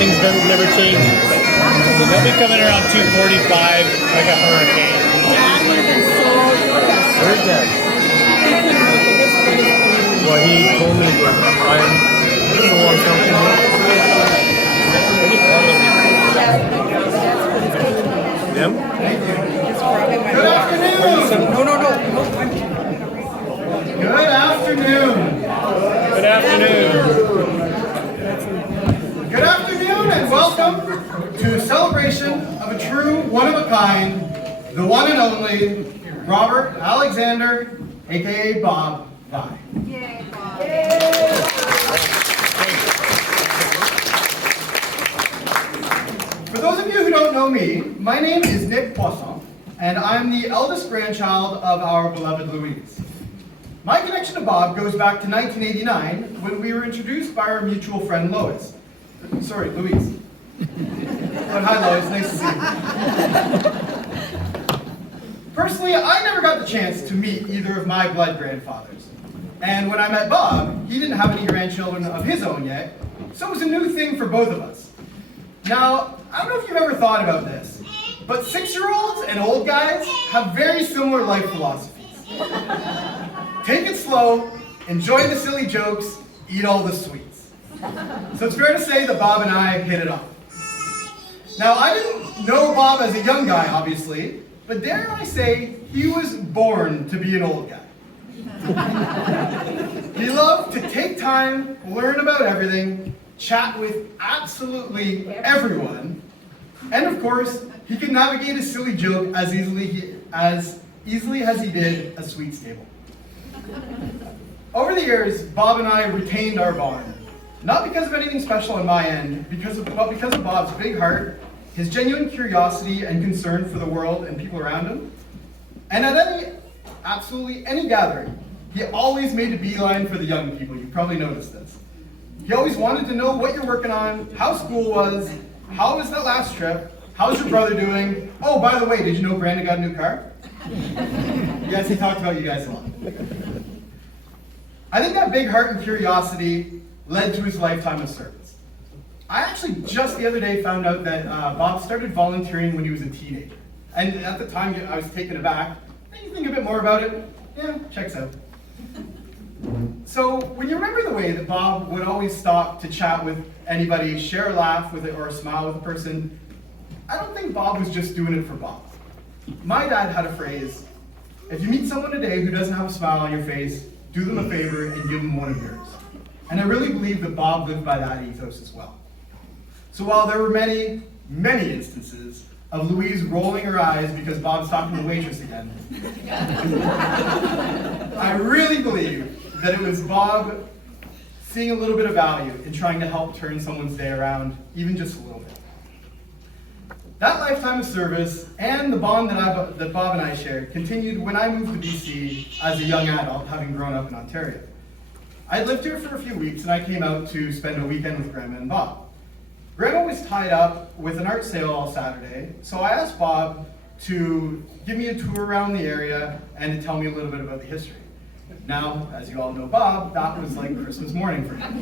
things don't never change. They'll be coming around 2:45 like a hurricane. Dad would have been so impressed. Where's Dad? Well, he told me I'm so uncomfortable. Them? Good afternoon! No. Good afternoon! Good afternoon. Good afternoon and welcome to a celebration of a true one-of-a-kind, the one and only Robert Alexander, aka Bob Vye. Yay, Bob. For those of you who don't know me, my name is Nick Poisson, and I'm the eldest grandchild of our beloved Louise. My connection to Bob goes back to 1989 when we were introduced by our mutual friend Louise. But hi Lois, nice to see you. Personally, I never got the chance to meet either of my blood grandfathers. And when I met Bob, he didn't have any grandchildren of his own yet, so it was a new thing for both of us. Now, I don't know if you've ever thought about this, but 6-year-olds and old guys have very similar life philosophies. Take it slow, enjoy the silly jokes, eat all the sweets. So it's fair to say that Bob and I hit it off. Now, I didn't know Bob as a young guy, obviously, but dare I say, he was born to be an old guy. He loved to take time, learn about everything, chat with absolutely everyone, and of course, he could navigate a silly joke as easily as he did a sweets table. Over the years, Bob and I retained our bond. Not because of anything special on my end, but because of Bob's big heart, his genuine curiosity and concern for the world and people around him. And at absolutely any gathering, he always made a beeline for the young people. You've probably noticed this. He always wanted to know what you're working on, how school was, how was that last trip, how's your brother doing? Oh, by the way, did you know Brandon got a new car? Yes, he talked about you guys a lot. I think that big heart and curiosity led to his lifetime of service. I actually just the other day found out that Bob started volunteering when he was a teenager. And at the time I was taken aback. Then you think a bit more about it, yeah, checks out. So when you remember the way that Bob would always stop to chat with anybody, share a laugh with it or a smile with a person, I don't think Bob was just doing it for Bob. My dad had a phrase, if you meet someone today who doesn't have a smile on your face, do them a favor and give them one of yours. And I really believe that Bob lived by that ethos as well. So while there were many, many instances of Louise rolling her eyes because Bob's talking to the waitress again, I really believe that it was Bob seeing a little bit of value in trying to help turn someone's day around, even just a little bit. That lifetime of service and the bond that Bob and I shared continued when I moved to BC as a young adult, having grown up in Ontario. I lived here for a few weeks and I came out to spend a weekend with Grandma and Bob. Grandma was tied up with an art sale all Saturday, so I asked Bob to give me a tour around the area and to tell me a little bit about the history. Now, as you all know Bob, that was like Christmas morning for him.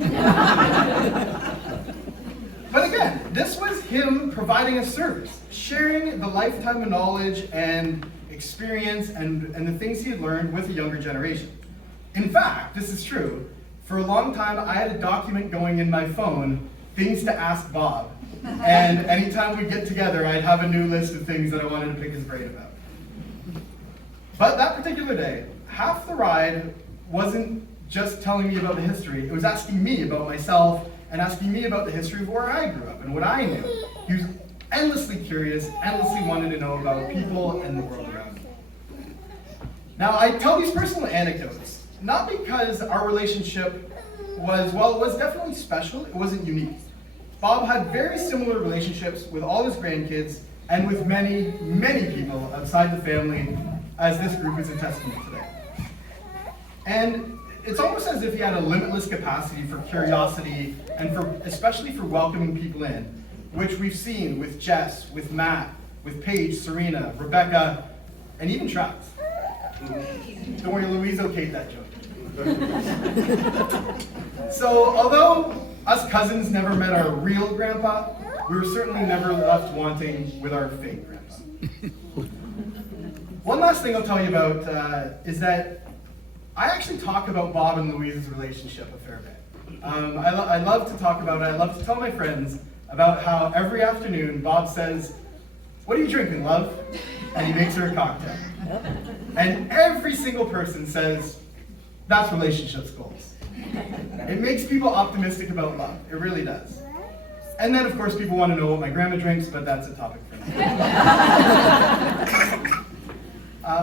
But again, this was him providing a service, sharing the lifetime of knowledge and experience and the things he had learned with a younger generation. In fact, this is true, for a long time I had a document going in my phone, things to ask Bob. And anytime we get together, I'd have a new list of things that I wanted to pick his brain about. But that particular day, half the ride wasn't just telling me about the history, it was asking me about myself and asking me about the history of where I grew up and what I knew. He was endlessly curious, endlessly wanted to know about people and the world around him. Now, I tell these personal anecdotes, not because our relationship was, well, it was definitely special, it wasn't unique. Bob had very similar relationships with all his grandkids and with many, many people outside the family, as this group is a testament to that. And it's almost as if he had a limitless capacity for curiosity and especially for welcoming people in, which we've seen with Jess, with Matt, with Paige, Serena, Rebecca, and even Travis. Don't worry, Louise okayed that joke. So although Us cousins never met our real grandpa. We were certainly never left wanting with our fake grandpa. One last thing I'll tell you about is that I actually talk about Bob and Louise's relationship a fair bit. I love to talk about it. I love to tell my friends about how every afternoon Bob says, "What are you drinking, love?" And he makes her a cocktail. And every single person says, "That's relationships goals." It makes people optimistic about love. It really does. And then, of course, people want to know what my grandma drinks, but that's a topic for another.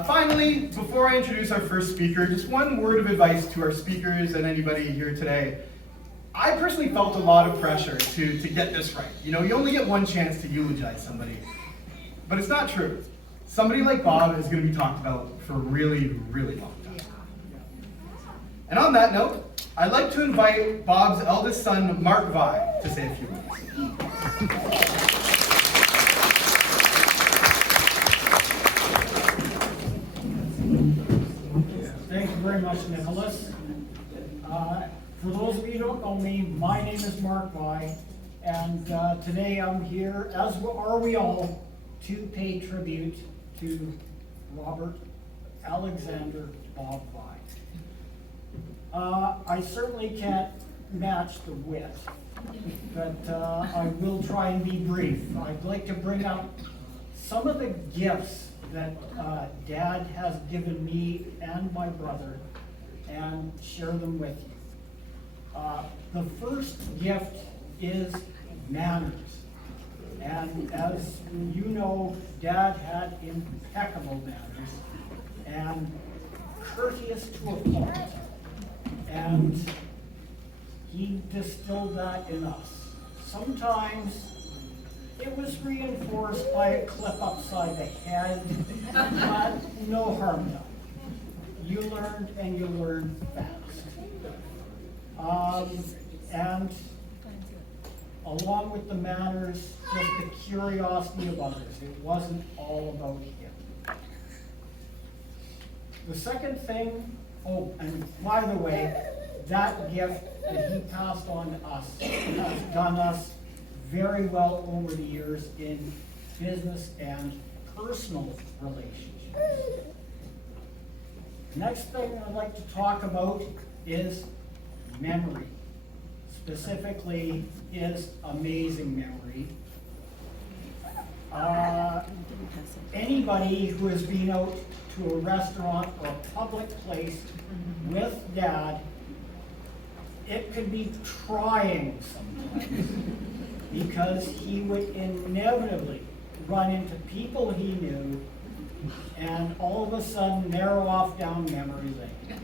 Finally, before I introduce our first speaker, just one word of advice to our speakers and anybody here today. I personally felt a lot of pressure to get this right. You know, you only get one chance to eulogize somebody. But it's not true. Somebody like Bob is going to be talked about for a really, really long time. And on that note, I'd like to invite Bob's eldest son, Mark Vye, to say a few words. Thank you very much, Nicholas. For those of you who don't know me, my name is Mark Vye, and today I'm here, as are we all, to pay tribute to Robert Alexander Bob Vye. I certainly can't match the wit, but I will try and be brief. I'd like to bring up some of the gifts that Dad has given me and my brother and share them with you. The first gift is manners. And as you know, Dad had impeccable manners and courteous to a fault. And he distilled that in us. Sometimes it was reinforced by a clip upside the head, but no harm done. You learned and you learned fast. And along with the manners, just the curiosity of others. It wasn't all about him. The second thing, oh, and by the way, that gift that he passed on to us has done us very well over the years in business and personal relationships. Next thing I'd like to talk about is memory. Specifically, his amazing memory. Anybody who has been out to a restaurant or a public place with Dad, it could be trying sometimes because he would inevitably run into people he knew and all of a sudden narrow off down memory lane.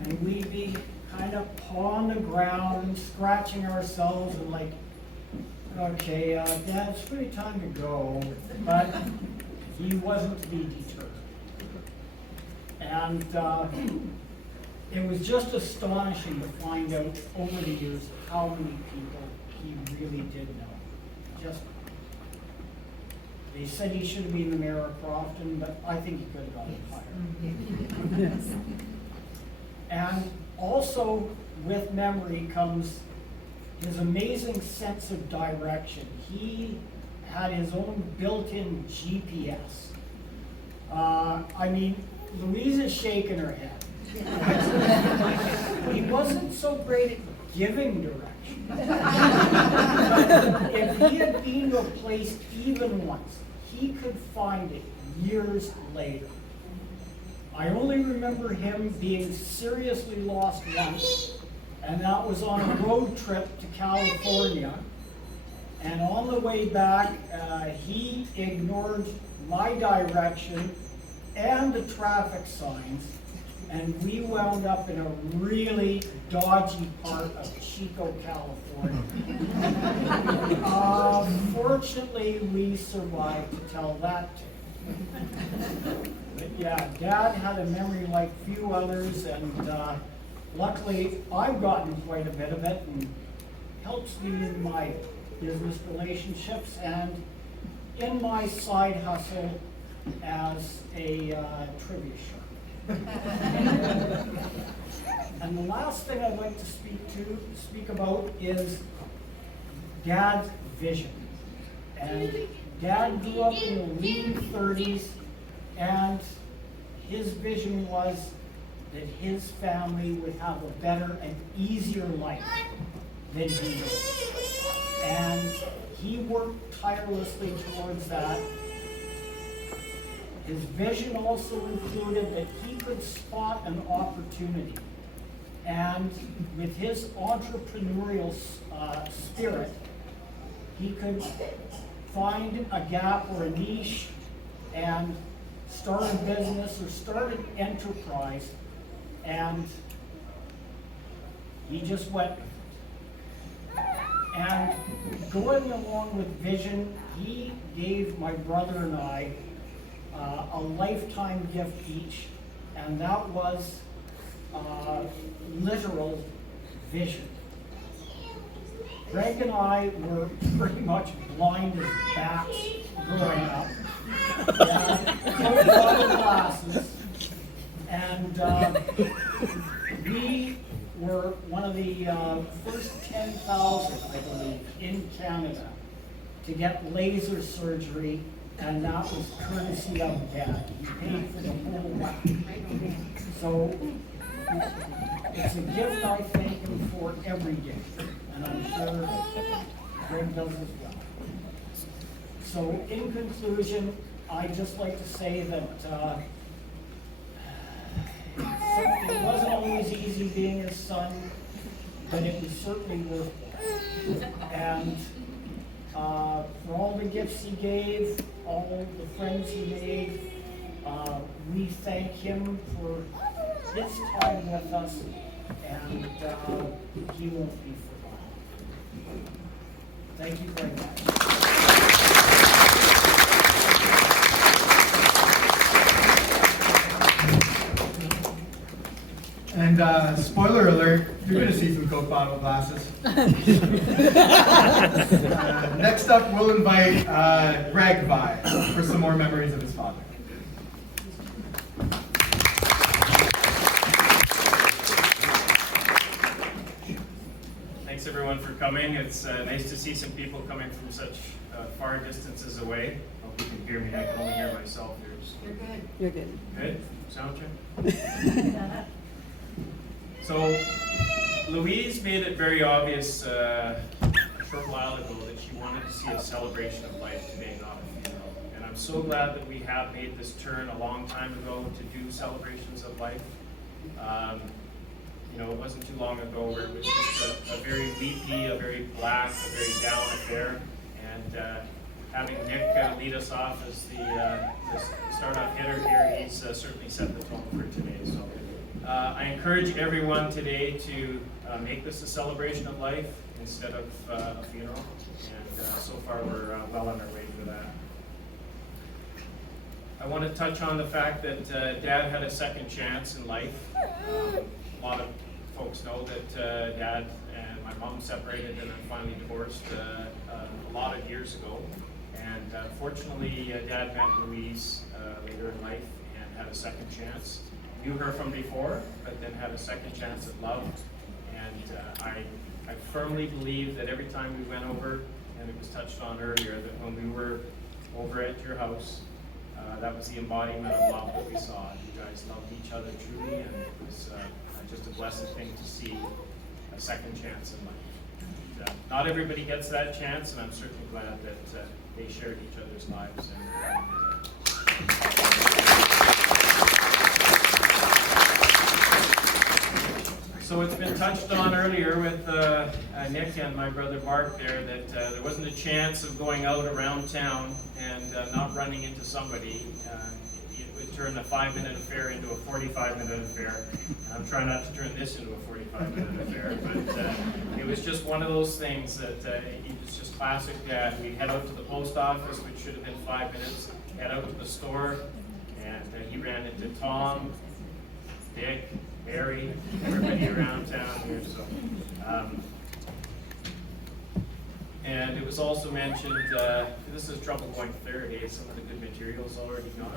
And we'd be kind of paw on the ground, scratching ourselves and like, okay, Dad, it's pretty time to go. But he wasn't to be deterred. And it was just astonishing to find out over the years how many people he really did know. Just, they said he should have been the mayor of Crofton, but I think he could have gotten fired. And also with memory comes his amazing sense of direction. He had his own built-in GPS. I mean, Louise is shaking her head. He wasn't so great at giving direction. But if he had been to a place even once, he could find it years later. I only remember him being seriously lost once, and that was on a road trip to California. And on the way back, he ignored my direction and the traffic signs, and we wound up in a really dodgy part of Chico, California. Fortunately, we survived to tell that tale. But yeah, Dad had a memory like few others, and luckily I've gotten quite a bit of it, and helps me in my business relationships and in my side hustle as a trivia shark. And the last thing I'd like to speak about is Dad's vision. And Dad grew up in the lean 30s, and his vision was that his family would have a better and easier life than he did. And he worked tirelessly towards that. His vision also included that he could spot an opportunity. And with his entrepreneurial spirit, he could find a gap or a niche and start a business or start an enterprise, and he just went. And going along with vision, he gave my brother and I a lifetime gift each, and that was literal vision. Greg and I were pretty much blind as bats growing up. Coat glasses, and we were one of the first 10,000, I believe, in Canada to get laser surgery, and that was courtesy of Dad. He paid for the whole whack. So it's a gift I thank him for every day, and I'm sure Greg does as well. So in conclusion, I'd just like to say that it wasn't always easy being his son, but it was certainly worth it. And for all the gifts he gave, all the friends he made, we thank him for his time with us, and he won't be forgotten. Thank you very much. And spoiler alert, you're going to see some Coke bottle glasses. Next up, we'll invite Greg Vye for some more memories of his father. Thanks everyone for coming. It's nice to see some people coming from such far distances away. Hope you can hear me. I can only hear myself here. So. You're good. You're good. Good? Sound check? So, Louise made it very obvious a short while ago that she wanted to see a celebration of life today, not a funeral. And I'm so glad that we have made this turn a long time ago to do celebrations of life. You know, it wasn't too long ago where it was just a very weepy, a very black, a very down affair. And having Nick lead us off as the start-off hitter here, he's certainly set the tone for today. So. I encourage everyone today to make this a celebration of life instead of a funeral, and so far we're well on our way for that. I want to touch on the fact that Dad had a second chance in life. A lot of folks know that Dad and my mom separated and then finally divorced a lot of years ago, and fortunately Dad met Louise later in life and had a second chance. Knew her from before, but then had a second chance at love. And I firmly believe that every time we went over, and it was touched on earlier, that when we were over at your house, that was the embodiment of love that we saw. You guys loved each other truly, and it was just a blessed thing to see a second chance in life. And, not everybody gets that chance, and I'm certainly glad that they shared each other's lives. So it's been touched on earlier with Nick and my brother Mark there that there wasn't a chance of going out around town and not running into somebody. It would turn a 5-minute affair into a 45-minute affair. I'm trying not to turn this into a 45-minute affair, but it was just one of those things that it was just classic Dad. We'd head out to the post office, which should have been 5 minutes, head out to the store, and he ran into Tom, Dick, Mary, everybody around town here. So, and it was was also mentioned, this is trouble going third, eh? Some of the good material's already gone.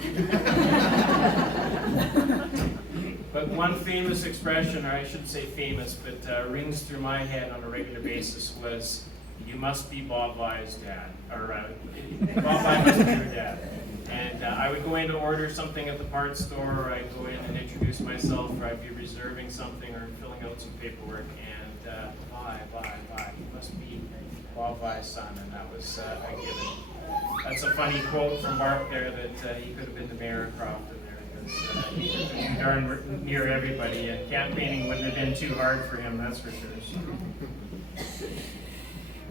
But one famous expression, or I shouldn't say famous, but rings through my head on a regular basis was, "You must be Bob Vye's dad," or Bob Vye must be your dad. And I would go in to order something at the parts store, or I'd go in and introduce myself, or I'd be reserving something or filling out some paperwork, and Vye, you must be Bob Vye's son, and that was a given. That's a funny quote from Mark there, that he could have been the mayor of Crofton there, because he could have been darn near everybody, and campaigning wouldn't have been too hard for him, that's for sure. So.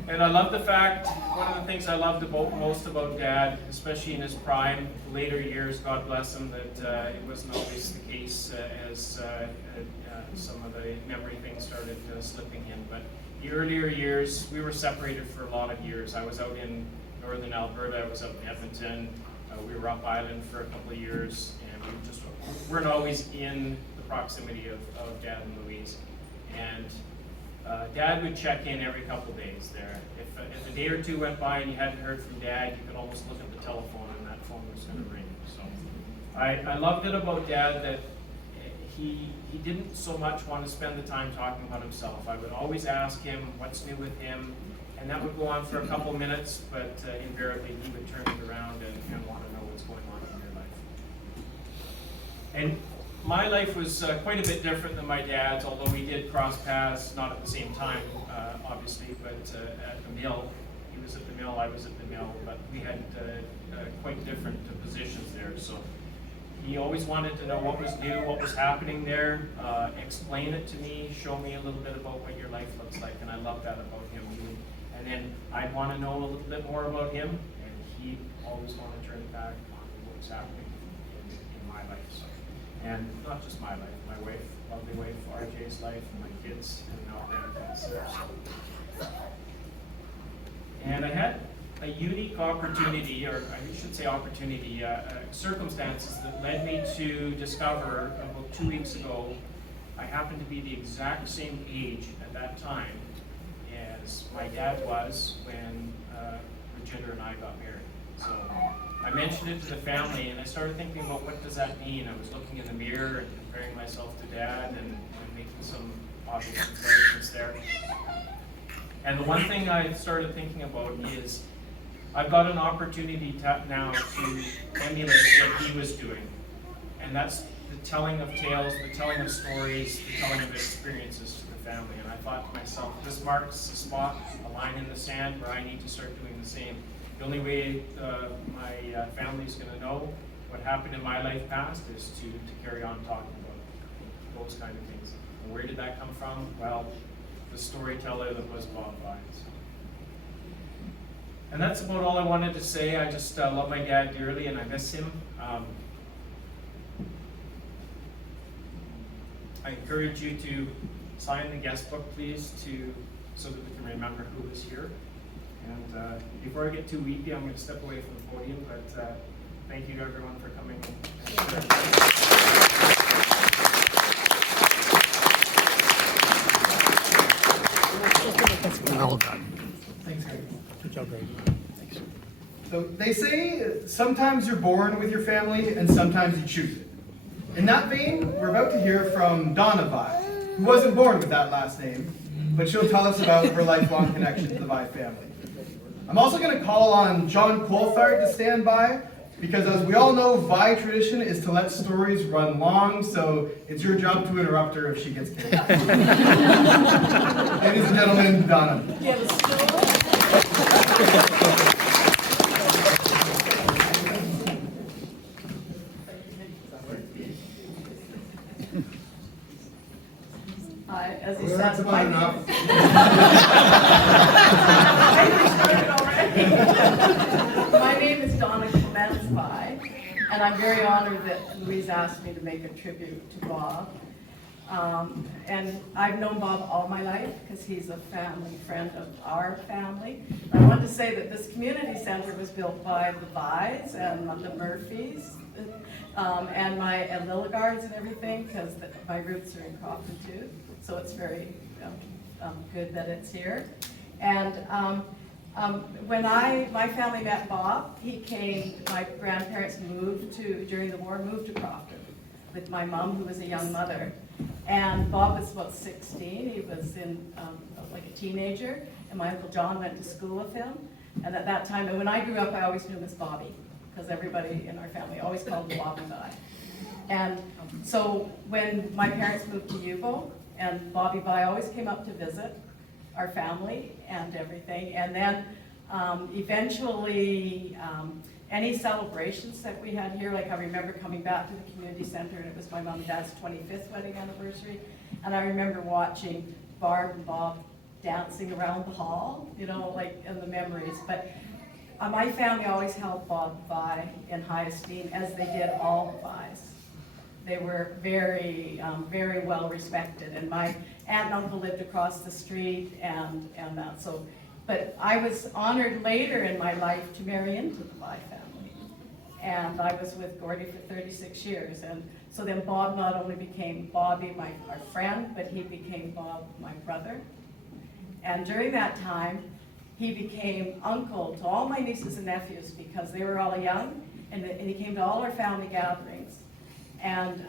And I love the fact, one of the things I loved most about Dad, especially in his prime, later years, God bless him, that it wasn't always the case as some of the memory things started slipping in. But the earlier years, we were separated for a lot of years. I was out in northern Alberta, I was up in Edmonton, we were up island for a couple of years, and we just weren't always in the proximity of Dad and Louise. And Dad would check in every couple of days there. If a day or two went by and you hadn't heard from Dad, you could almost look at the telephone and that phone was going to ring. So I loved it about Dad that he didn't so much want to spend the time talking about himself. I would always ask him what's new with him, and that would go on for a couple of minutes, but invariably he would turn it around and want to know what's going on in your life. And my life was quite a bit different than my dad's, although we did cross paths, not at the same time, obviously, but at the mill. He was at the mill, I was at the mill, but we had quite different positions there. So he always wanted to know what was new, what was happening there, explain it to me, show me a little bit about what your life looks like, and I love that about him. And then I'd want to know a little bit more about him, and he'd always want to turn it back on what was happening in my life. So. And not just my life, my wife, lovely wife, RJ's life, and my kids, and now grandkids. So. And I had a unique opportunity, or I should say opportunity, circumstances that led me to discover about 2 weeks ago, I happened to be the exact same age at that time as my dad was when Regina and I got married. So I mentioned it to the family, and I started thinking about what does that mean. I was looking in the mirror and comparing myself to Dad and making some obvious comparisons there. And the one thing I started thinking about is I've got an opportunity now to emulate what he was doing. And that's the telling of tales, the telling of stories, the telling of experiences to the family. And I thought to myself, this marks a spot, a line in the sand where I need to start doing the same. The only way my family's going to know what happened in my life past is to carry on talking about those kind of things. And where did that come from? Well, the storyteller that was Bob Vye. And that's about all I wanted to say. I just love my dad dearly, and I miss him. I encourage you to sign the guest book, please, so that we can remember who was here. And before I get too weepy, I'm going to step away from the podium, but thank you to everyone for coming. Well done. Thanks, Greg. Good job, Greg. Thanks. So they say sometimes you're born with your family and sometimes you choose it. In that vein, we're about to hear from Donna Vye, who wasn't born with that last name, but she'll tell us about her lifelong connection to the Vye family. I'm also going to call on John Coulthard to stand by, because as we all know, Vye tradition is to let stories run long, so it's your job to interrupt her if she gets killed. Ladies and gentlemen, Donna. Do you have a stool? Hi, as he Well, said, that's about enough. My name is Donna Vye, and I'm very honored that Louise asked me to make a tribute to Bob. And I've known Bob all my life because he's a family friend of our family. I want to say that this community center was built by the Vyes and the Murphys, and my Lilligards and everything, because my roots are in Crofton too. So it's very good that it's here. And When my family met Bob, he came, my grandparents during the war, moved to Crofton with my mom, who was a young mother. And Bob was about 16, he was like a teenager, and my Uncle John went to school with him. And at that time, and when I grew up, I always knew him as Bobby, because everybody in our family always called him Bob Vye. And so when my parents moved to Yubo, and Bobby Vye always came up to visit our family and everything. And then eventually, any celebrations that we had here, like I remember coming back to the community center, and it was my mom and dad's 25th wedding anniversary, and I remember watching Barb and Bob dancing around the hall, you know, like in the memories. But my family always held Bob Vye in high esteem, as they did all the Vyes. They were very, very well respected, and my aunt and uncle lived across the street, and that. So, but I was honored later in my life to marry into the Vye family, and I was with Gordy for 36 years. And so then Bob not only became Bobby, our friend, but he became Bob, my brother. And during that time, he became uncle to all my nieces and nephews, because they were all young, and he came to all our family gatherings. And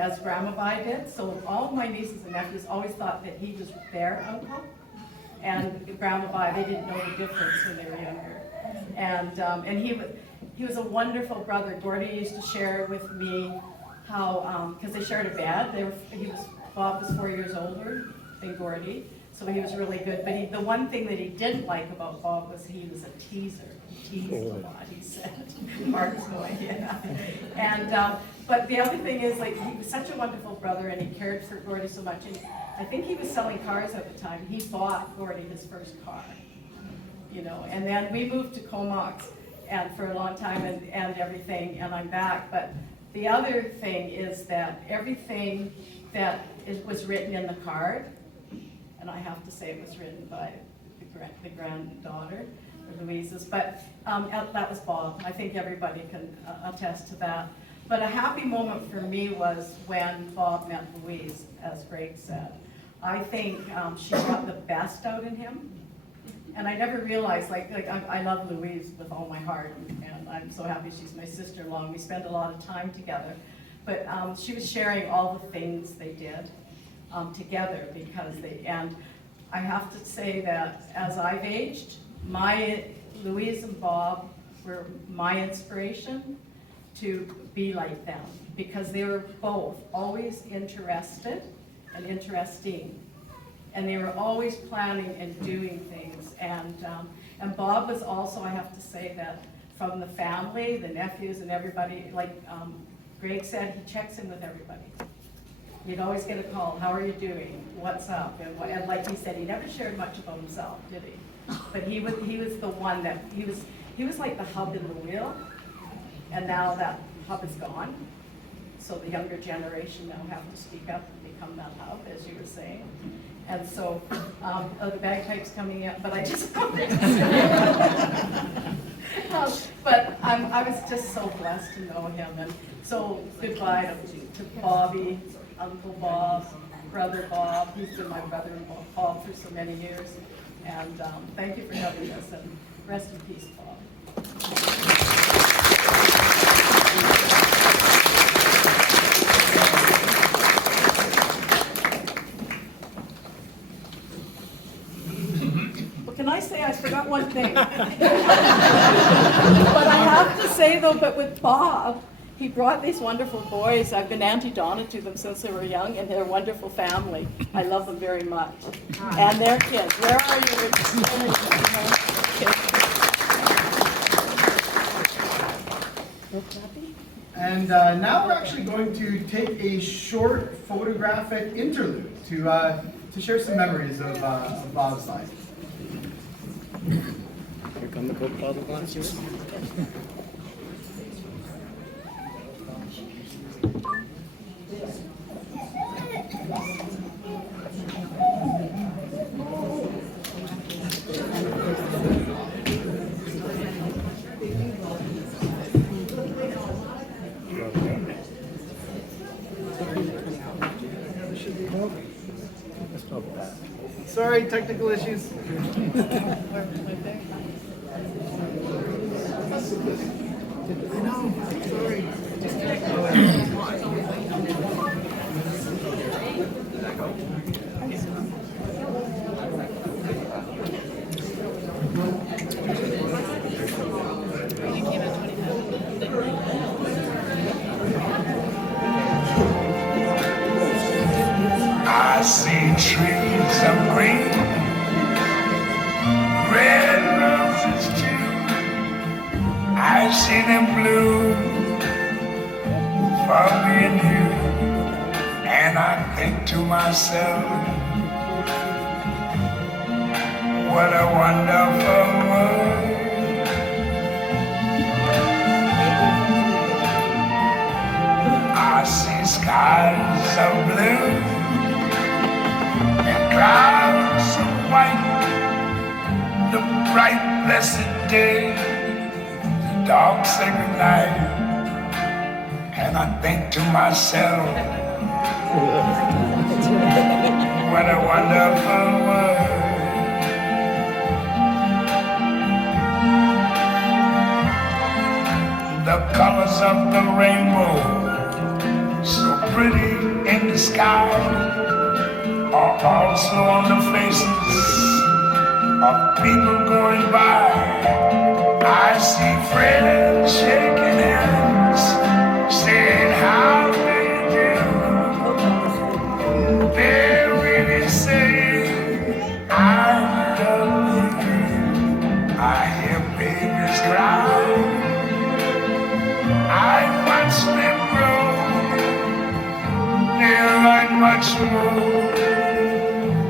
as Grandma Vye did, so all my nieces and nephews always thought that he was their uncle, and Grandma Vye, they didn't know the difference when they were younger. And he was a wonderful brother. Gordy used to share with me how, because they shared a bed. Bob was 4 years older than Gordy, so he was really good. But the one thing that he didn't like about Bob was he was a teaser. He teased a lot, he said. Mark's no idea. And but the other thing is, like, he was such a wonderful brother, and he cared for Gordy so much. And I think he was selling cars at the time. He bought Gordy his first car, you know. And then we moved to Comox, and for a long time, and everything. And I'm back. But the other thing is that everything that was written in the card, and I have to say it was written by the granddaughter, Louise's, but that was Bob. I think everybody can attest to that. But a happy moment for me was when Bob met Louise, as Greg said. I think she got the best out in him. And I never realized, I love Louise with all my heart, and I'm so happy she's my sister-in-law. We spend a lot of time together. But she was sharing all the things they did together, and I have to say that as I've aged, Louise and Bob were my inspiration to be like them, because they were both always interested and interesting, and they were always planning and doing things. And Bob was also, I have to say that from the family, the nephews and everybody, like Greg said, he checks in with everybody. You'd always get a call, how are you doing, what's up? And like he said, he never shared much about himself, did he? But he was the one that, he was like the hub in the wheel, and now that hub is gone. So the younger generation now have to speak up and become that hub, as you were saying. And so, the bagpipes coming in, but I just wanted to say, but I was just so blessed to know him. And so goodbye to Bobby, Uncle Bob, Brother Bob. He's been my brother and Bob for so many years. And thank you for having us, and rest in peace, Bob. Can I say I forgot one thing? But I have to say though, but with Bob, he brought these wonderful boys. I've been Auntie Donna to them since they were young, and they're a wonderful family. I love them very much. And their kids. Where are you? And now we're actually going to take a short photographic interlude to share some memories of Bob's life. Here come the Coke bottle glasses. Sorry, technical issues. I see trees of green, red roses too. I see them blue for me and you. And I think to myself, what a wonderful world. I see skies of blue and clouds of white, the bright blessed day, the dark sacred night. And I think to myself, what a wonderful world. The colors of the rainbow, so pretty in the sky, are also on the faces of people going by. I see friends shaking hands, saying how do you do. They're really saying I love you. I hear babies cry, I watch them grow. They learn much more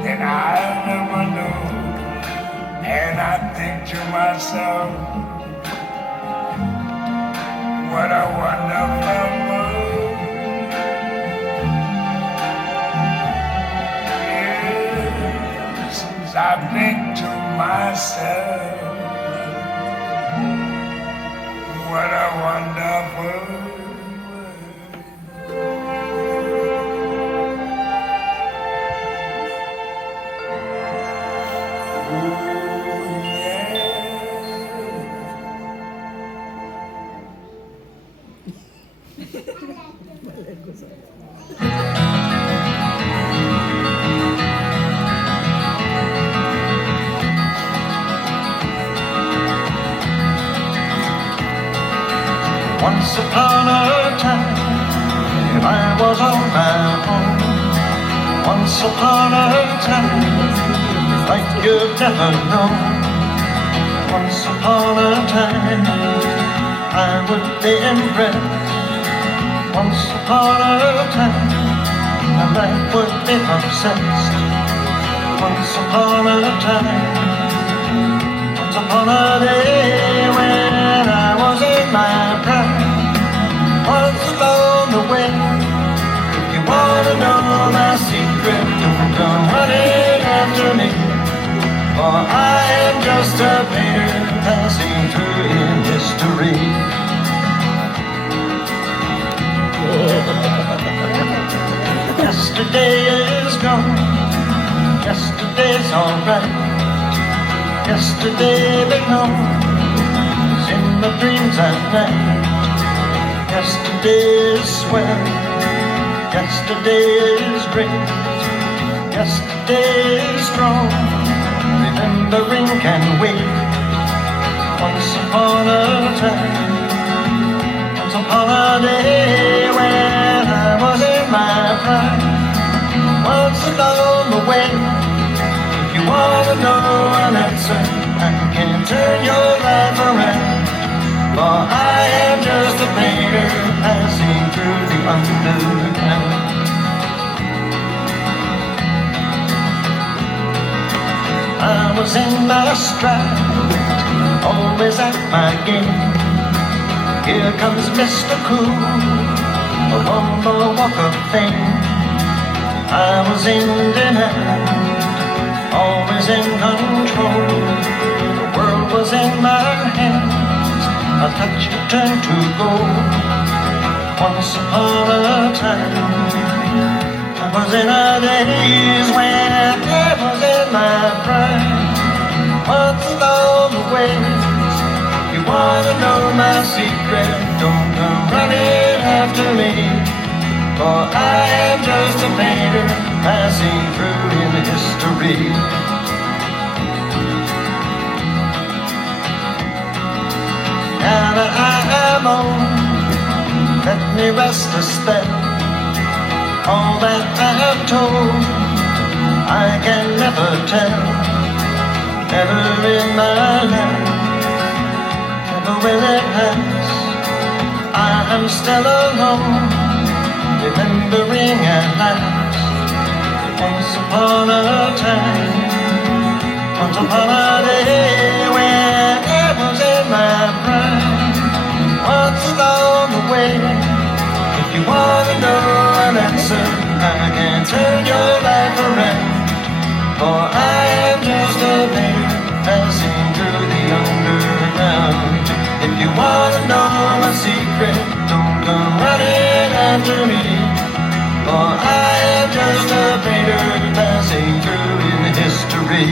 than I never knew. And I think to myself, what a wonderful world. Yes, I think to myself, what a wonderful world. Once upon a time, I was on my own. Once upon a time, like you've never known. Once upon a time, I would be impressed. Once upon a time, my life would be obsessed. Once upon a time, once upon a day when I was in my prime. Once along the way, if you wanna know my secret, don't come running after me, for I am just a painter passing through in history. Yesterday is gone, yesterday's alright. Yesterday belongs in my dreams at night. Yesterday is swell, yesterday is great, yesterday is strong, remembering can wait. Once upon a time, once upon a day when I was in my prime. Once along the way, if you wanna know an answer, I can turn your life around. For I am just a painter passing through the underground. I was in my stride, always at my game. Here comes Mr. Cool, along the walk of fame. I was in demand, always in control. The world was in my hands, a touch it turned to gold. Once upon a time, I was in a days when I was in my prime. what's along the way. You wanna know my secret, don't come running after me, for I am just a painter passing through in history. Now that I am old, let me rest a spell. All that I have told, I can never tell. Never in my life, never will it pass. I am still alone, remembering at last. Once upon a time, once upon a day, when I was in my prime. What's along the way? If you wanna know an answer, I can turn your life around, for I am just a painter passing through the underground. If you wanna know my secret, don't come running after me, for I am just a painter passing through in history.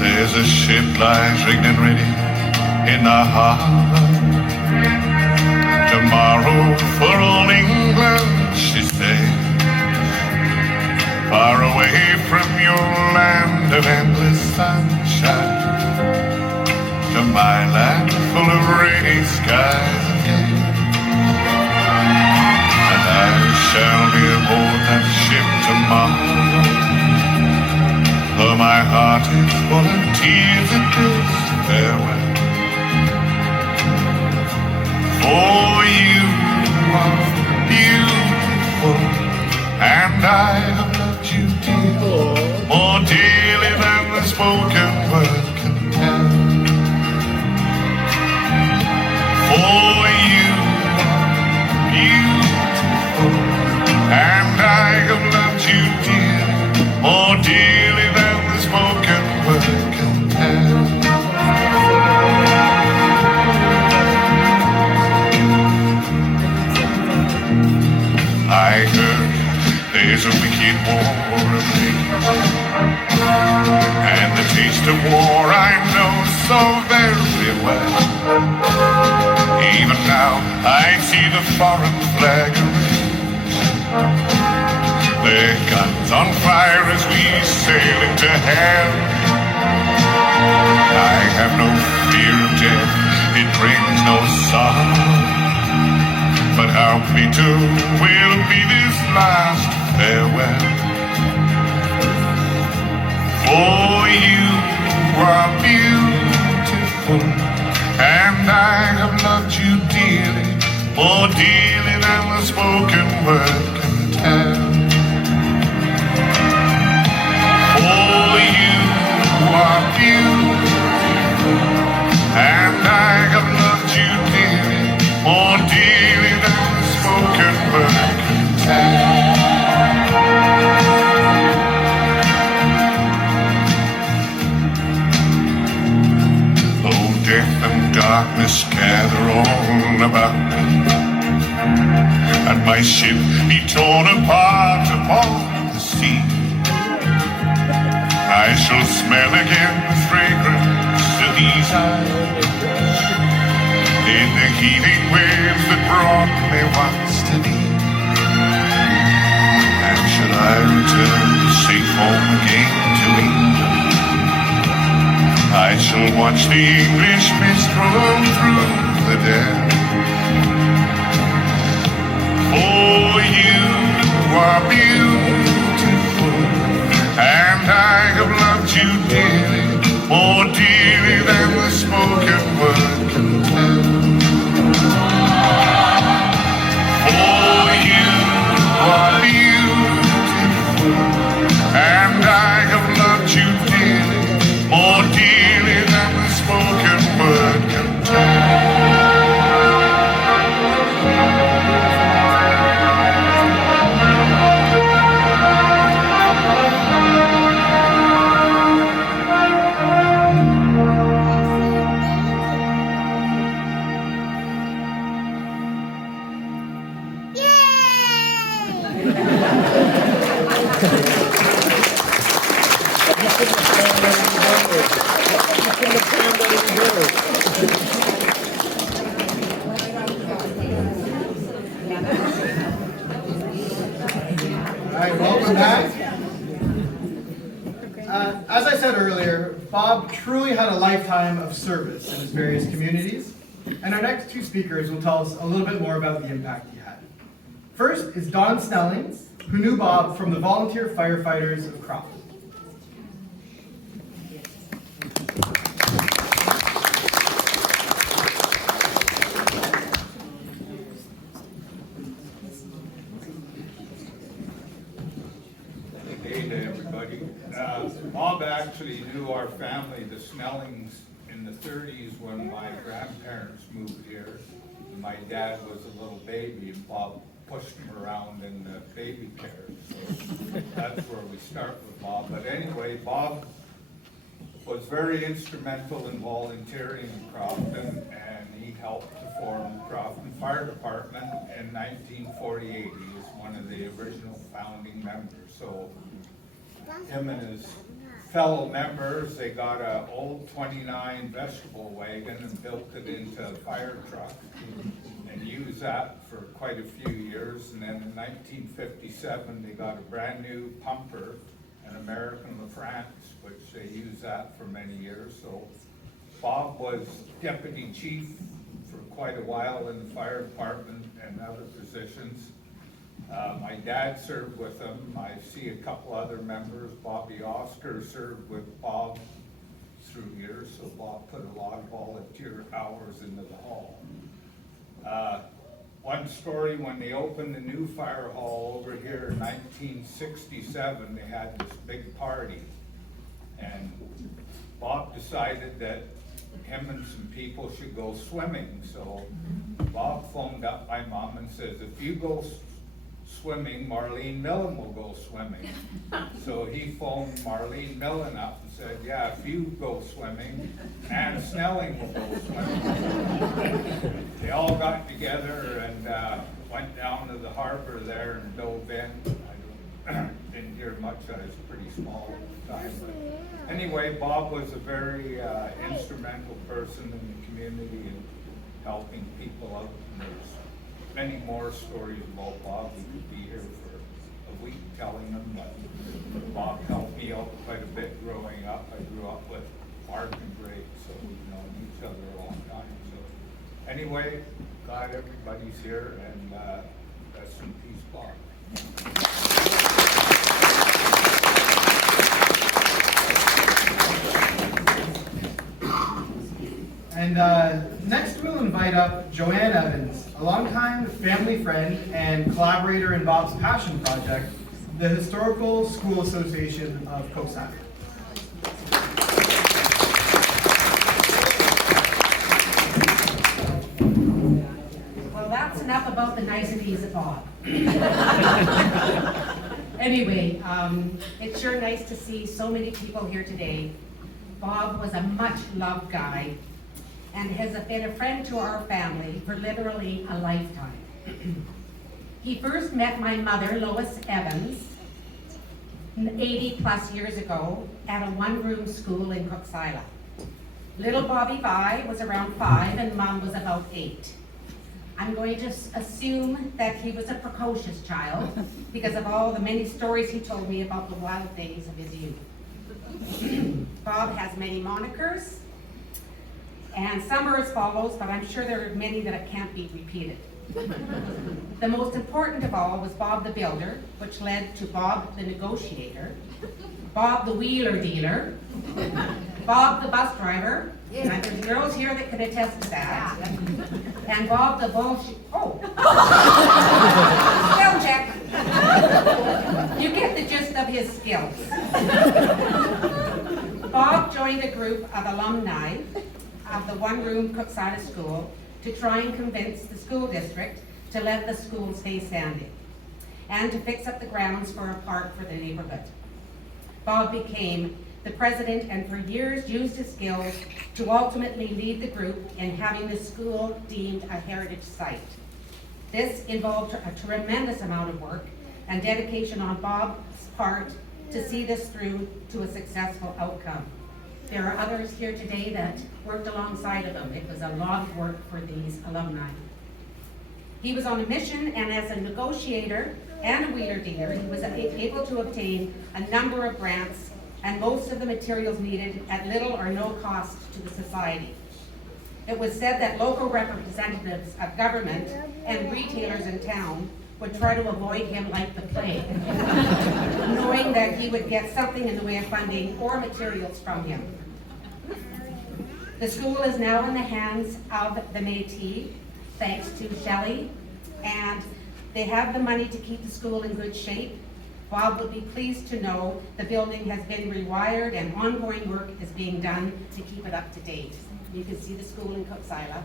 There's a ship lies rigged and ready in the harbor. Tomorrow for old England she sails, far away from your land of endless sunshine, to my land full of rainy skies and gales. And I shall be aboard that ship tomorrow, though my heart is full of tears at this farewell. For you are beautiful, and I have loved you dear, more dearly than the spoken word can tell. For you are beautiful, and I have loved you dear, more dearly than the spoken word can tell. I heard there's a wicked war raging, and the taste of war I know so very well. Even now I see the foreign flag raise, their guns on fire as we sail into hell. I have no fear of death, it brings no sorrow, but how bitter will be this last farewell. For you are beautiful, and I have loved you dearly, more dearly than the spoken word can tell. For you are beautiful, and I have loved you dearly, more dearly than the spoken word can tell. Though death and darkness gather all about me, and my ship be torn apart upon the sea, I shall smell again the fragrance of these eyes in the heaving waves that brought me once to thee. And should I return safe home again to England, I shall watch the English mist roll through the dell. For you are beautiful, and I have loved you dearly, more dearly than the truly had a lifetime of service in his various communities, and our next two speakers will tell us a little bit more about the impact he had. First is Don Snelling, who knew Bob from the volunteer firefighters of Crofton. Hey to everybody. Bob actually knew our family, the Snellings, in the 30s when my grandparents moved here. My dad was a little baby and Bob pushed him around in the baby carriage. So that's where we start with Bob. But anyway, Bob was very instrumental in volunteering in Crofton, and he helped to form the Crofton Fire Department in 1948. He was one of the original founding members. So him and his fellow members, they got an old 29 vegetable wagon and built it into a fire truck and used that for quite a few years. And then in 1957, they got a brand new pumper, an American LaFrance, which they used that for many years. So Bob was deputy chief for quite a while in the fire department and other positions. My dad served with him. I see a couple other members. Bobby Oscar served with Bob through years, so Bob put a lot of volunteer hours into the hall. One story, when they opened the new fire hall over here in 1967, they had this big party. And Bob decided that him and some people should go swimming. So Bob phoned up my mom and says, if you go swimming, Marlene Millen will go swimming. So he phoned Marlene Millen up and said, yeah, if you go swimming, Ann Snelling will go swimming. They all got together and went down to the harbor there and dove in. I didn't hear much, I was pretty small at the time. But anyway, Bob was a very instrumental person in the community and helping people out. And there's many more stories about Bob. We could be here for a week telling them, but Bob helped me out quite a bit growing up. I grew up with Mark and Greg, so we've known each other a long time. So anyway, glad everybody's here, and rest in peace, Bob. And next we'll invite up Joanne Evans, a longtime family friend and collaborator in Bob's passion project, the Historical School Association of Coxsackie. Well, that's enough about the niceties of Bob. Anyway, it's sure nice to see so many people here today. Bob was a much-loved guy and has been a friend to our family for literally a lifetime. He first met my mother, Lois Evans, 80 plus years ago at a one-room school in Coxsackie. Little Bobby Vye was around 5 and Mom was about 8. I'm going to assume that he was a precocious child because of all the many stories he told me about the wild days of his youth. Bob has many monikers, and some are as follows, but I'm sure there are many that can't be repeated. The most important of all was Bob the Builder, which led to Bob the Negotiator, Bob the Wheeler Dealer, Bob the Bus Driver, and there's girls here that can attest to that, and Bob the Bullshit. Oh! Spell check! You get the gist of his skills. Bob joined a group of alumni of the one-room Coxsackie school to try and convince the school district to let the school stay standing and to fix up the grounds for a park for the neighborhood. Bob became the president and for years used his skills to ultimately lead the group in having the school deemed a heritage site. This involved a tremendous amount of work and dedication on Bob's part to see this through to a successful outcome. There are others here today that worked alongside of him. It was a lot of work for these alumni. He was on a mission, and as a negotiator and a wheeler dealer, he was able to obtain a number of grants and most of the materials needed at little or no cost to the society. It was said that local representatives of government and retailers in town would try to avoid him like the plague, knowing that he would get something in the way of funding or materials from him. The school is now in the hands of the Métis, thanks to Shelley, and they have the money to keep the school in good shape. Bob will be pleased to know the building has been rewired and ongoing work is being done to keep it up to date. You can see the school in Cooksyla.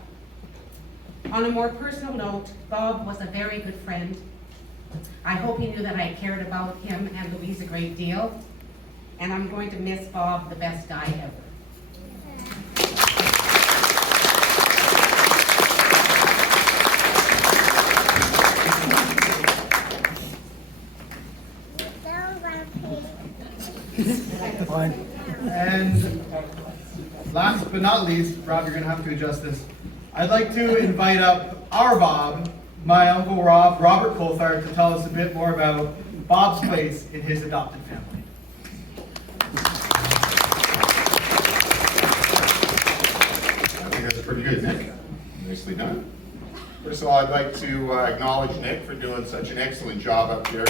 On a more personal note, Bob was a very good friend. I hope he knew that I cared about him and Louise a great deal, and I'm going to miss Bob, the best guy ever. And last but not least, Rob, you're going to have to adjust this. I'd like to invite up our Bob, my Uncle Rob, Robert Coulthard, to tell us a bit more about Bob's place in his adopted family. I think that's pretty good, Nick. Nicely done. First of all, I'd like to acknowledge Nick for doing such an excellent job up here. And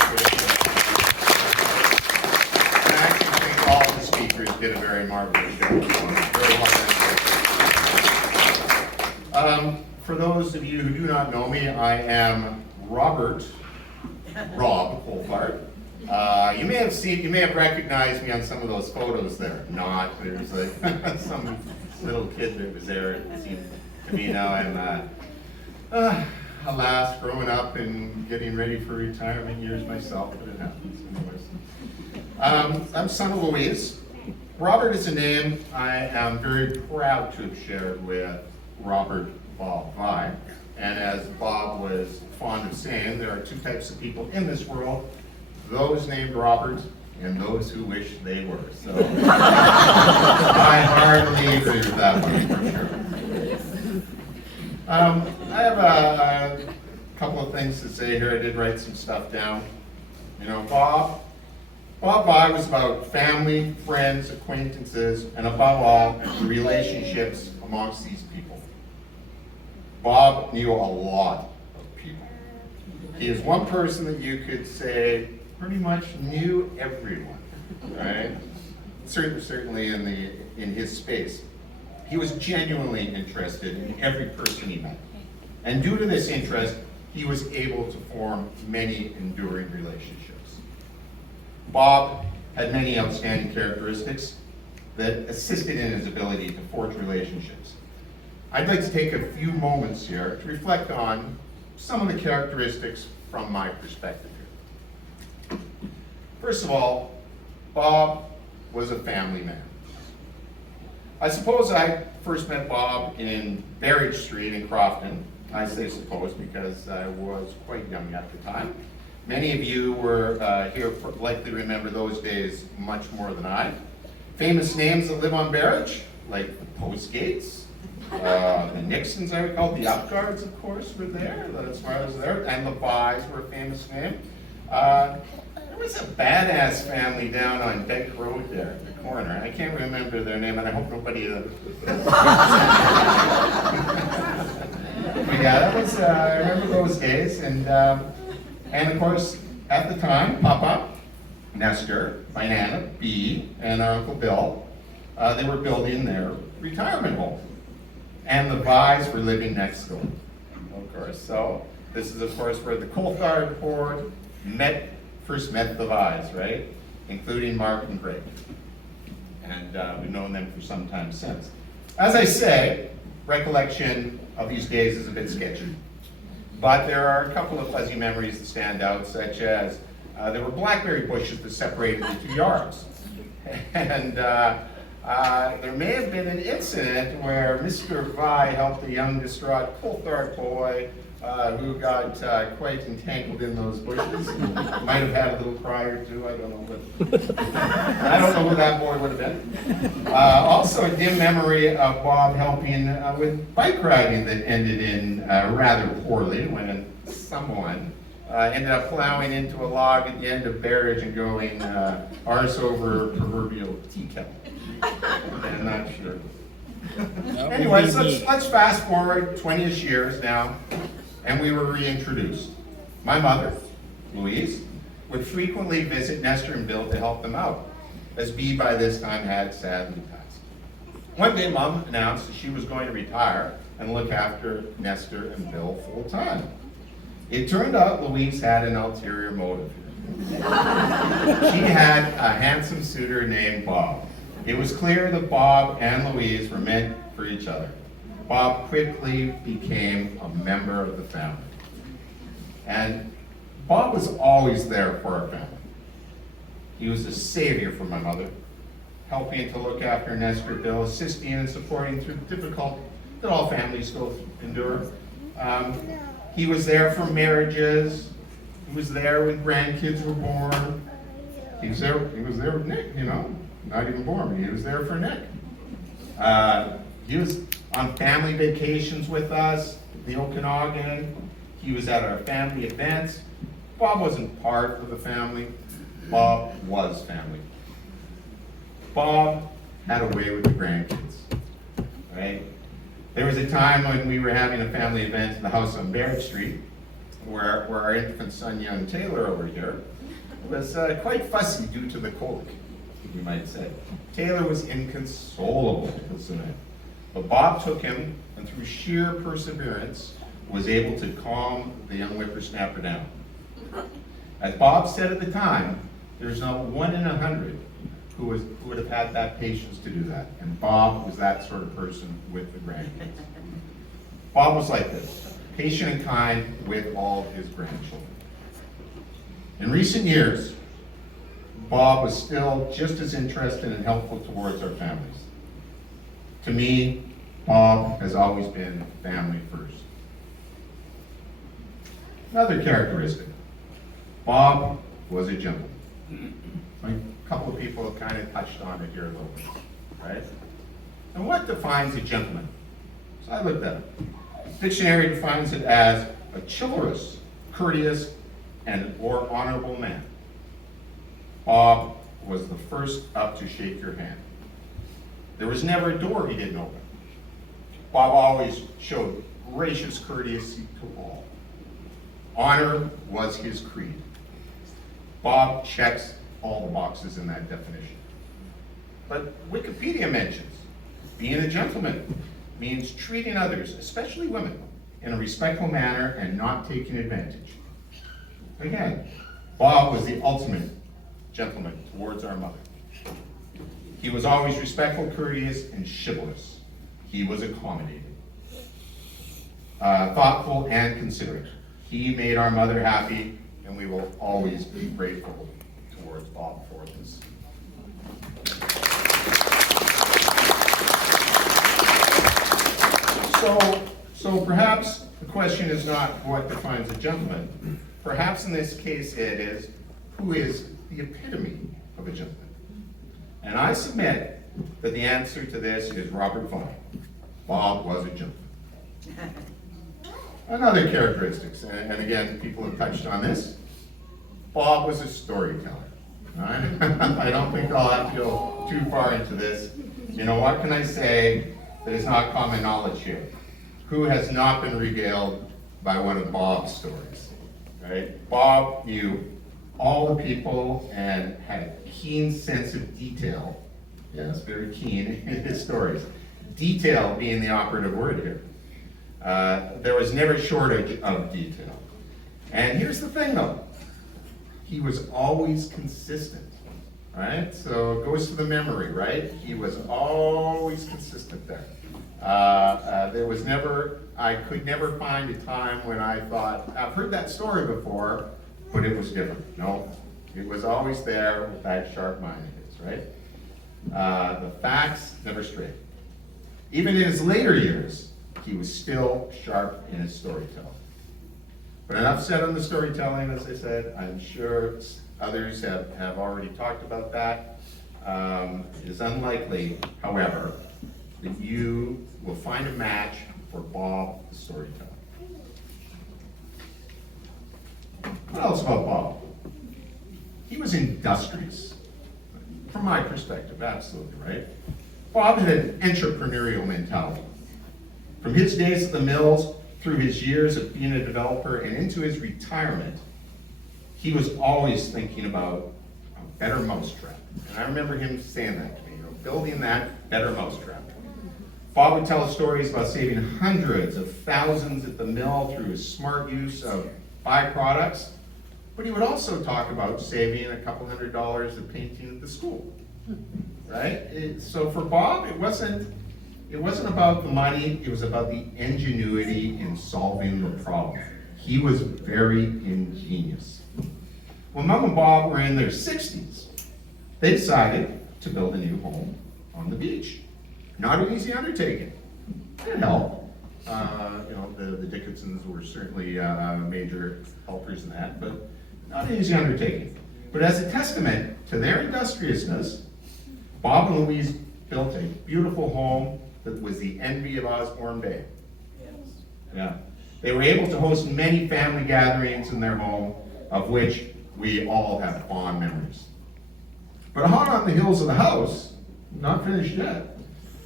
I actually think all the speakers did a very marvelous job. Very well done. For those of you who do not know me, I am Rob Coulthard. You may have recognized me on some of those photos there. There's like some little kid that was there. It seemed to me now I'm, alas, growing up and getting ready for retirement years myself, but it happens anyways. I'm son of Louise. Robert is a name I am very proud to have shared with Robert Bob Vye. And as Bob was fond of saying, there are two types of people in this world, those named Robert and those who wish they were. So I hardly agree with that one for sure. I have a couple of things to say here. I did write some stuff down. You know, Bob Vye was about family, friends, acquaintances, and above all, relationships amongst these people. Bob knew a lot of people. He is one person that you could say pretty much knew everyone, right? Certainly in his space. He was genuinely interested in every person he met. And due to this interest, he was able to form many enduring relationships. Bob had many outstanding characteristics that assisted in his ability to forge relationships. I'd like to take a few moments here to reflect on some of the characteristics from my perspective here. First of all, Bob was a family man. I suppose I first met Bob in Barrage Street in Crofton. I say suppose because I was quite young at the time. Many of you were here likely remember those days much more than I. Famous names that live on Barrage, like the Postgates, the Nixons, I recall, the Upguards, of course, were there. That's why I was there. And the Vyes were a famous name. There was a badass family down on Beck Road there at the corner. I can't remember their name, and I hope nobody. But yeah, that was. I remember those days, and of course, at the time, Papa, Nestor, my Nana, B, and our Uncle Bill, they were building their retirement home. And the Vyes were living next door, of course. So this is, of course, where the Coulthard horde first met the Vyes, right? Including Mark and Greg. And we've known them for some time since. As I say, recollection of these days is a bit sketchy. But there are a couple of fuzzy memories that stand out, such as there were blackberry bushes that separated the two yards. And there may have been an incident where Mr. Vye helped a young, distraught Coulthard boy who got quite entangled in those bushes. Might have had a little cry or two, I don't know. But I don't know who that boy would have been. Also, a dim memory of Bob helping with bike riding that ended in rather poorly when someone ended up plowing into a log at the end of Barrage and going arse over proverbial tea kettle. I'm not sure. Anyway, so let's fast forward 20-ish years now, and we were reintroduced. My mother, Louise, would frequently visit Nestor and Bill to help them out, as Bee by this time had sadly passed. One day, Mom announced that she was going to retire and look after Nestor and Bill full time. It turned out Louise had an ulterior motive. She had a handsome suitor named Bob. It was clear that Bob and Louise were meant for each other. Bob quickly became a member of the family. And Bob was always there for our family. He was a savior for my mother, helping to look after Nestor, Bill, assisting and supporting through the difficult that all families go endure. He was there for marriages. He was there when grandkids were born. He was there with Nick, you know, not even born, but he was there for Nick. He was on family vacations with us, the Okanagan. He was at our family events. Bob wasn't part of the family. Bob was family. Bob had a way with the grandkids, right? There was a time when we were having a family event in the house on Barrett Street, where our infant son, young Taylor over here, was quite fussy due to the colic, you might say. Taylor was inconsolable with cement, but Bob took him, and through sheer perseverance, was able to calm the young whippersnapper down. As Bob said at the time, there's not 1 in 100 who would have had that patience to do that. And Bob was that sort of person with the grandkids. Bob was like this, patient and kind with all his grandchildren. In recent years, Bob was still just as interested and helpful towards our families. To me, Bob has always been family first. Another characteristic, Bob was a gentleman. A couple of people have kind of touched on it here a little bit, right? And what defines a gentleman? So I looked at it. Dictionary defines it as a chivalrous, courteous, or honorable man. Bob was the first up to shake your hand. There was never a door he didn't open. Bob always showed gracious courtesy to all. Honor was his creed. Bob checks all the boxes in that definition. But Wikipedia mentions being a gentleman means treating others, especially women, in a respectful manner and not taking advantage. Again, Bob was the ultimate gentleman towards our mother. He was always respectful, courteous, and chivalrous. He was accommodating, thoughtful, and considerate. He made our mother happy, and we will always be grateful towards Bob for this. So perhaps the question is not what defines a gentleman. Perhaps in this case it is, who is the epitome of a gentleman? And I submit that the answer to this is Robert Vye. Bob was a gentleman. Another characteristics, and again, people have touched on this. Bob was a storyteller. Right? I don't think I'll have to go too far into this. You know, what can I say that is not common knowledge here? Who has not been regaled by one of Bob's stories? Right? Bob knew all the people and had a keen sense of detail. Yes, very keen in his stories. Detail being the operative word here. There was never shortage of detail. And here's the thing though, he was always consistent, right? So it goes to the memory, right? He was always consistent there. There was never, I could never find a time when I thought, I've heard that story before, but it was different. No, it was always there with that sharp mind of his, right? The facts never strayed. Even in his later years, he was still sharp in his storytelling. But enough said on the storytelling, as I said. I'm sure others have already talked about that. It is unlikely, however, that you will find a match for Bob the storyteller. else about Bob? He was industrious. From my perspective, absolutely, right? Bob had an entrepreneurial mentality. From his days at the mills, through his years of being a developer, and into his retirement, he was always thinking about a better mousetrap. And I remember him saying that to me, building that better mousetrap. Bob would tell stories about saving hundreds of thousands at the mill through his smart use of byproducts, but he would also talk about saving a couple $100s of painting at the school, right? So for Bob, it wasn't about the money, it was about the ingenuity in solving the problem. He was very ingenious. When Mom and Bob were in their 60s, they decided to build a new home on the beach. Not an easy undertaking. It helped. The Dickinsons were certainly major helpers in that, but not an easy undertaking. But as a testament to their industriousness, Bob and Louise built a beautiful home that was the envy of Osborne Bay. Yeah. They were able to host many family gatherings in their home, of which we all have fond memories. But hot on the heels of the house, not finished yet,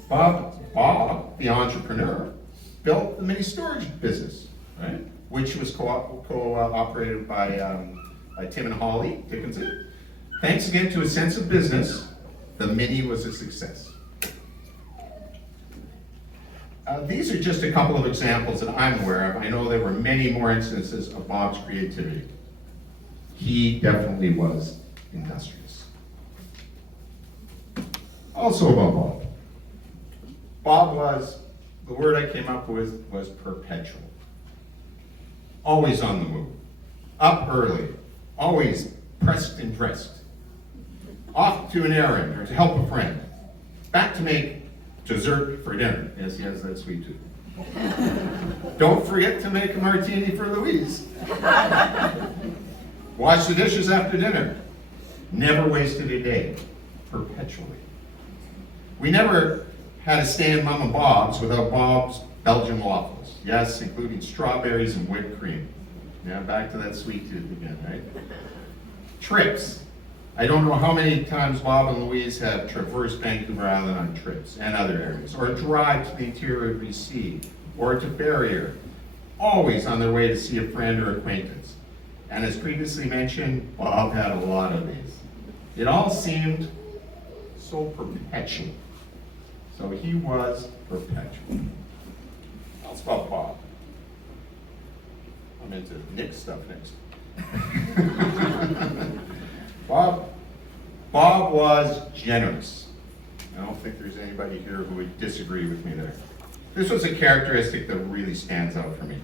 Bob, the entrepreneur, built the mini storage business, right? Which was co-operated by Tim and Holly Dickinson. Thanks again to a sense of business, the mini was a success. These are just a couple of examples that I'm aware of. I know there were many more instances of Bob's creativity. He definitely was industrious. Also about Bob. Bob was, the word I came up with was perpetual. Always on the move. Up early. Always pressed and dressed. Off to an errand or to help a friend. Back to make dessert for dinner. Yes, that's sweet too. Don't forget to make a martini for Louise. Wash the dishes after dinner. Never wasted a day. Perpetually. We never had a stay in Mom and Bob's without Bob's Belgian waffles. Yes, including strawberries and whipped cream. Yeah, back to that sweet tooth again, right? Trips. I don't know how many times Bob and Louise have traversed Vancouver Island on trips and other areas, or drive to the interior of BC, or to Barrier, always on their way to see a friend or acquaintance. And as previously mentioned, Bob had a lot of these. It all seemed so perpetual. So he was perpetual. That's about Bob. I'm into Nick's stuff next. Bob was generous. I don't think there's anybody here who would disagree with me there. This was a characteristic that really stands out for me.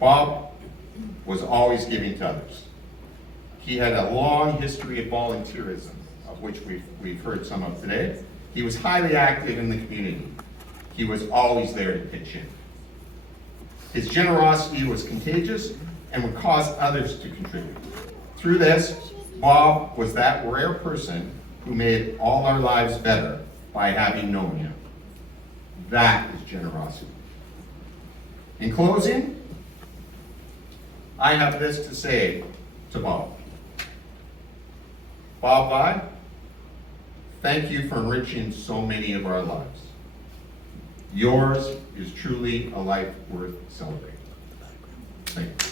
Bob was always giving to others. He had a long history of volunteerism, of which we've heard some of today. He was highly active in the community. He was always there to pitch in. His generosity was contagious and would cause others to contribute. Through this, Bob was that rare person who made all our lives better by having known him. That is generosity. In closing, I have this to say to Bob. Bob Vye, thank you for enriching so many of our lives. Yours is truly a life worth celebrating. Thank you.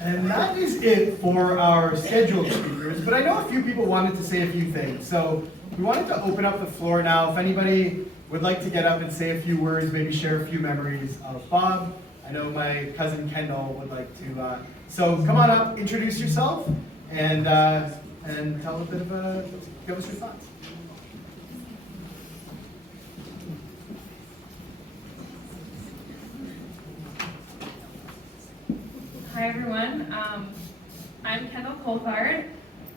And that is it for our scheduled speakers, but I know a few people wanted to say a few things. So we wanted to open up the floor now. If anybody would like to get up and say a few words, maybe share a few memories of Bob. I know my cousin Kendall would like to. So come on up, introduce yourself, and tell a bit of give us your thoughts. Hi everyone, I'm Kendall Coulthard.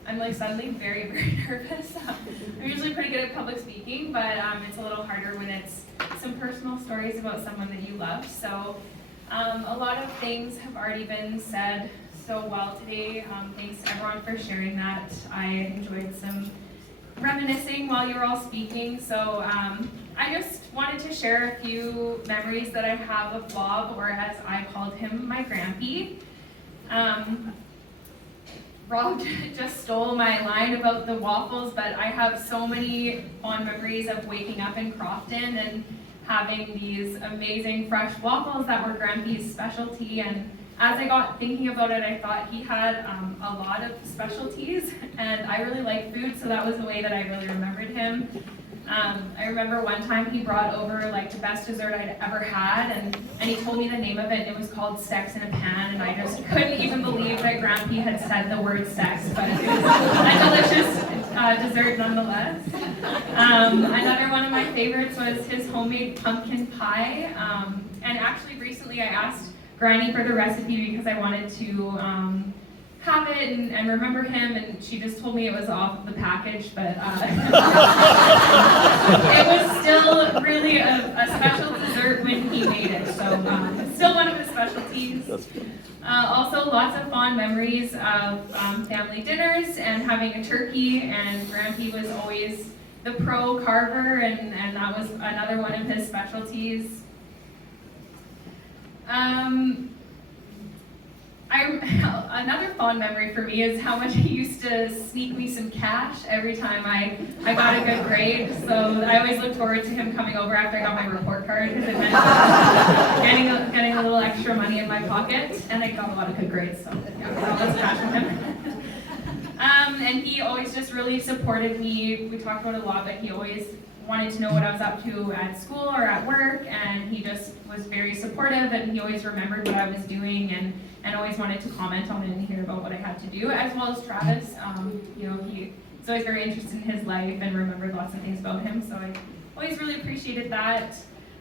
I'm like suddenly very, very nervous. I'm usually pretty good at public speaking, but it's a little harder when it's some personal stories about someone that you love. So A lot of things have already been said so well today. Thanks everyone for sharing that. I enjoyed some reminiscing while you were all speaking. So I just wanted to share a few memories that I have of Bob, or as I called him, my Grampy. Rob just stole my line about the waffles, but I have so many fond memories of waking up in Crofton and having these amazing fresh waffles that were Grampy's specialty. And as I got thinking about it, I thought he had a lot of specialties, and I really like food, so that was the way that I really remembered him. I remember one time he brought over like the best dessert I'd ever had, and he told me the name of it. It was called Sex in a Pan, and I just couldn't even believe that Grampy had said the word sex, but it was a delicious dessert nonetheless. Another one of my favorites was his homemade pumpkin pie, and actually recently I asked Granny for the recipe because I wanted to have it and remember him, and she just told me it was off of the package, but it was still really a special dessert when he made it, so still one of his specialties. Also lots of fond memories of family dinners and having a turkey, and Grampy was always the pro carver, and that was another one of his specialties. Another fond memory for me is how much he used to sneak me some cash every time I got a good grade. So I always looked forward to him coming over after I got my report card, because it meant getting a little extra money in my pocket, and I got a lot of good grades, so yeah, that was cash from him. And he always just really supported me. We talked about it a lot, but he always wanted to know what I was up to at school or at work, and he just was very supportive, and he always remembered what I was doing, and always wanted to comment on it and hear about what I had to do, as well as Travis. He's always very interested in his life and remembered lots of things about him, so I always really appreciated that.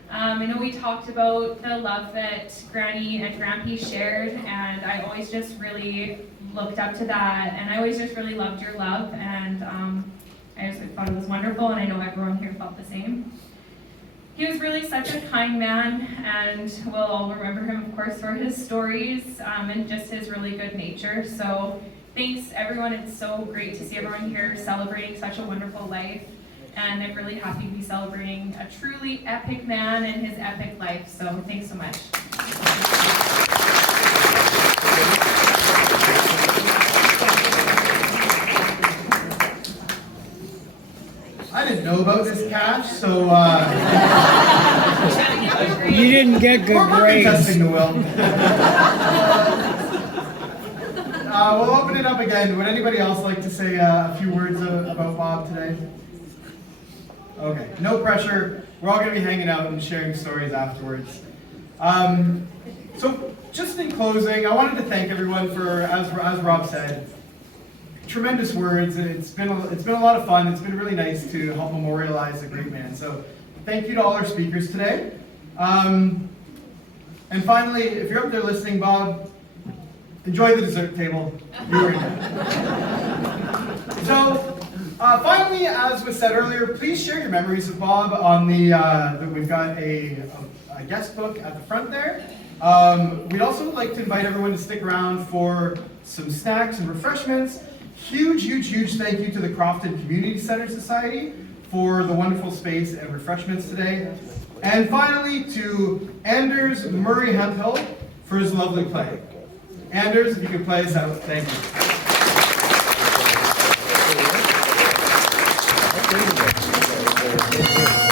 I know we talked about the love that Granny and Grampy shared, and I always just really looked up to that, and I always just really loved your love, and I just thought it was wonderful, and I know everyone here felt the same. He was really such a kind man, and we'll all remember him, of course, for his stories and just his really good nature. So thanks, everyone. It's so great to see everyone here celebrating such a wonderful life, and I'm really happy to be celebrating a truly epic man and his epic life. So thanks so much. I didn't know about this cash, so You didn't get good we're grades. testing the will. We'll open it up again. Would anybody else like to say a few words about Bob today? Okay, no pressure. We're all going to be hanging out and sharing stories afterwards. So just in closing, I wanted to thank everyone for, as Rob said, tremendous words. It's been a lot of fun. It's been really nice to help memorialize a great man. So thank you to all our speakers today. And finally, if you're up there listening, Bob, enjoy the dessert table. You were So finally, as was said earlier, please share your memories of Bob on the we've got a guest book at the front there. We'd also like to invite everyone to stick around for some snacks and refreshments. Huge thank you to the Crofton Community Center Society for the wonderful space and refreshments today. And finally, to Anders Murray Hemphill for his lovely play. Anders, if you could play us out, thank you.